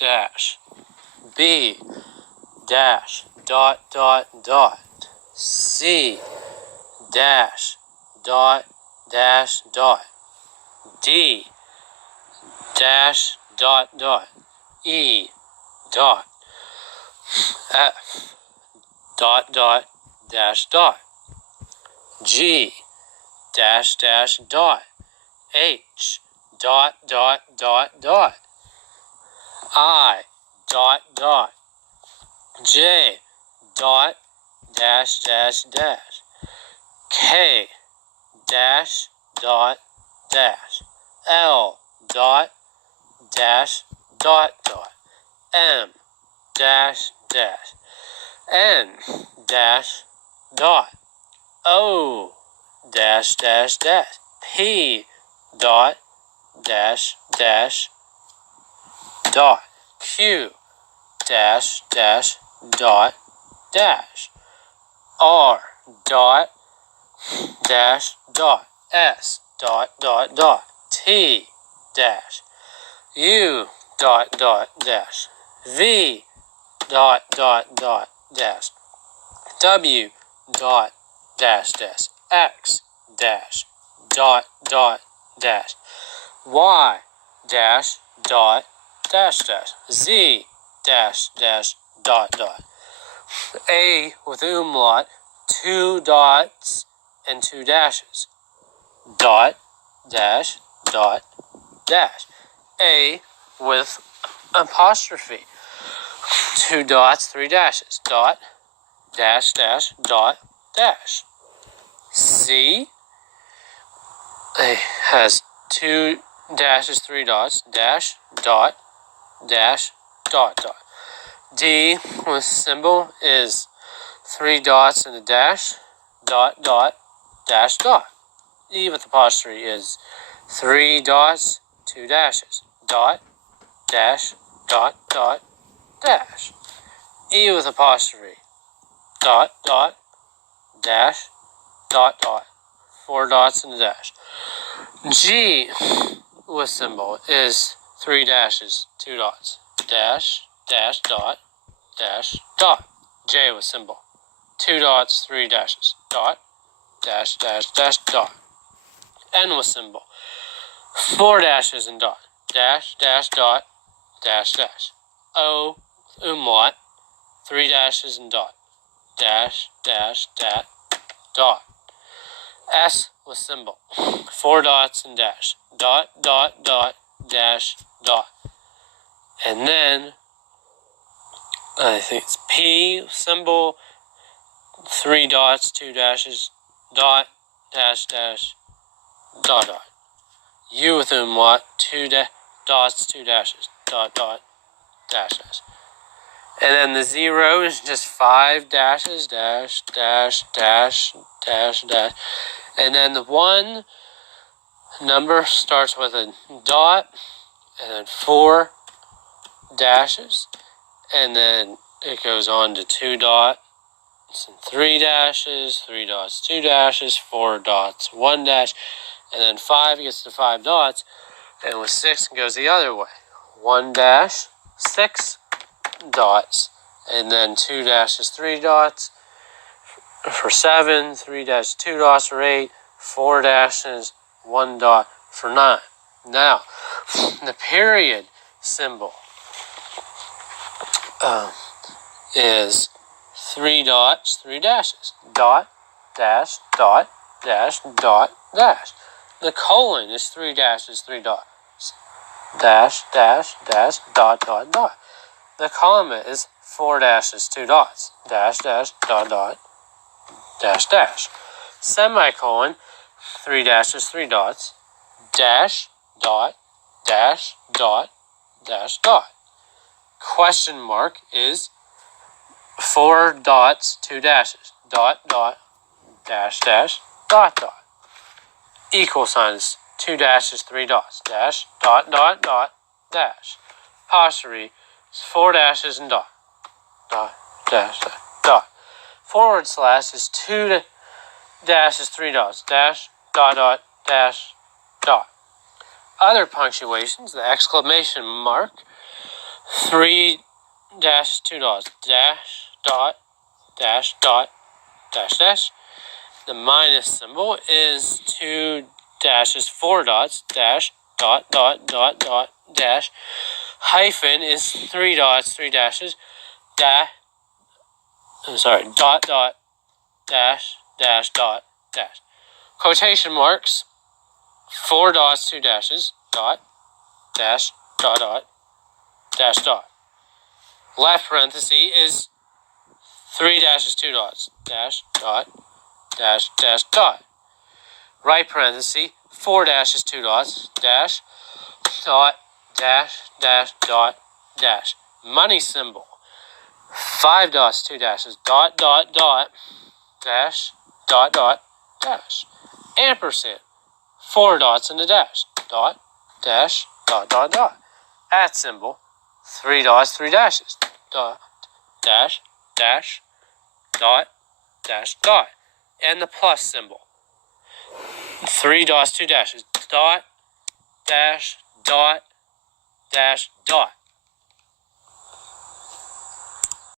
dash, B, dash, dot, dot, dot, C, dash, dot, dash, dot, D, dash, dot, dot, E, dot, F, dot, dot, dash, dot, G, dash, dash, dot, H, dot, dot, dot, dot, I, dot, dot, J, dot, dash, dash, dash, K, dash, dot, dash, L, dot, dash, dot, dot, M, dash, dash, N, dash, dot, O, dash, dash, dash, P, dot, dash, dash, dot, Q, dash, dash, dot, dash, R, dot, dash, dot, S, dot, dot, dot, T, dash, U, dot, dot, dash, V, dot, dot, dot, dash, W, dot, dash, dash, X, dash, dot, dot, dash, Y, dash, dot, dash, dash, Z, dash, dash, dot, dot, A with umlaut, 2 dots and 2 dashes, dot, dash, dot, dash, A with apostrophe, 2 dots, 3 dashes, dot, dash, dash, dot, dash. C has 2 dashes, 3 dots, dash, dot, dash, dot, dot. D with symbol is 3 dots and a dash, dot, dot, dash, dot. E with apostrophe is 3 dots, 2 dashes, dot, dash, dot, dot, dash. E with apostrophe, dot, dot, dash, dot, dot, 4 dots and a dash. G with symbol is 3 dashes, 2 dots, dash, dash, dot, dash, dot. J with symbol, 2 dots, 3 dashes, dot, dash, dash, dash, dot. N with symbol, 4 dashes and dot, dash, dash, dot, dash, dash. O, umlaut, 3 dashes and dot, dash, dash, dash, dot. S with symbol, 4 dots and dash, dot, dot, dot, dash, dot. And then, I think it's P symbol, 3 dots, 2 dashes, dot, dash, dash, dot, dot. U with umlaut, 2 dots, 2 dashes, dot, dot, dash, dash. And then the 0 is just 5 dashes, dash, dash, dash, dash, dash. And then the 1 number starts with a dot, and then 4 dashes, and then it goes on to 2 dots and 3 dashes, 3 dots, 2 dashes, 4 dots, 1 dash, and then 5 gets to 5 dots, and with 6 it goes the other way. 1 dash, 6 dots, and then 2 dashes, 3 dots for 7, 3 dashes, 2 dots for 8, 4 dashes, 1 dot for 9. Now, the period symbol is 3 dots, 3 dashes, dot, dash, dot, dash, dot, dash. The colon is 3 dashes, 3 dots, dash, dash, dash, dot, dot, dot. The comma is 4 dashes, 2 dots, dash, dash, dot, dot, dash, dash. Semicolon, 3 dashes, 3 dots, dash, dot, dash, dot, dash, dot. Question mark is 4 dots, 2 dashes, dot, dot, dash, dash, dot, dot. Equal sign is 2 dashes, 3 dots, dash, dot, dot, dot, dash. Apostrophe is 4 dashes and dot, dot, dash, dash, dot. Forward slash is 2 dashes, 3 dots, dash, dot, dot, dash, dot. Other punctuations, the exclamation mark, 3 dash 2 dots, dash, dot, dash, dot, dash, dash. The minus symbol is 2 dashes, 4 dots, dash, dot, dot, dot, dot, dash. Hyphen is 3 dots, 3 dashes, dot, dot, dash, dash, dot, dash. Quotation marks, 4 dots, 2 dashes, dot, dash, dot, dot, dash, dot. Left parenthesis is 3 dashes, 2 dots, dash, dot, dash, dash, dot. Right parenthesis, 4 dashes, 2 dots, dash, dot, dash, dash, dot, dash. Money symbol, 5 dots, 2 dashes, dot, dot, dot, dash, dot, dot, dash. Ampersand, 4 dots and a dash, dot, dash, dot, dot, dot. At symbol, 3 dots, 3 dashes, dot, dash, dash, dot, dash, dot. And the plus symbol, 3 dots, 2 dashes, dot, dash, dot, dash, dot.